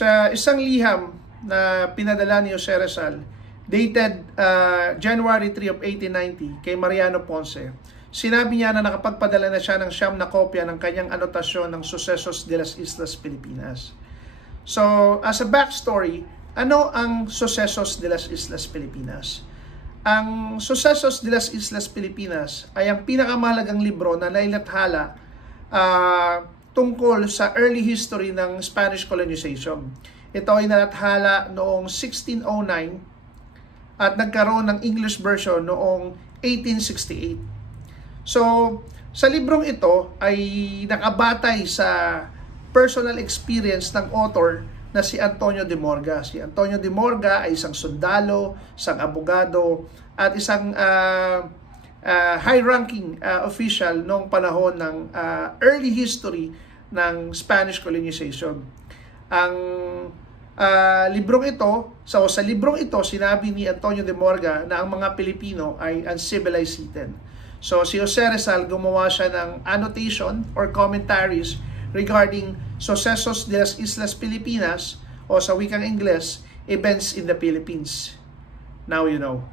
Sa isang liham na pinadala ni Jose Rizal, dated January 3 of 1890 kay Mariano Ponce, sinabi niya na nakapagpadala na siya ng 9 na kopya ng kanyang anotasyon ng Sucesos de las Islas Filipinas. So, as a backstory, ano ang Sucesos de las Islas Filipinas? Ang Sucesos de las Islas Filipinas ay ang pinakamahalagang libro na nailathala tungkol sa early history ng Spanish colonization. Ito ay nalathala noong 1609 at nagkaroon ng English version noong 1868. So, sa librong ito ay nakabatay sa personal experience ng author na si Antonio de Morga. Si Antonio de Morga ay isang sundalo, isang abogado, at isang high-ranking official noong panahon ng early history ng Spanish colonization. Ang librong ito, sa librong ito, sinabi ni Antonio de Morga na ang mga Pilipino ay uncivilized heathen. So, si Jose Rizal gumawa siya ng annotation or commentaries regarding Sucesos de las Islas Filipinas o sa wikang Ingles, Events in the Philippines. Now you know.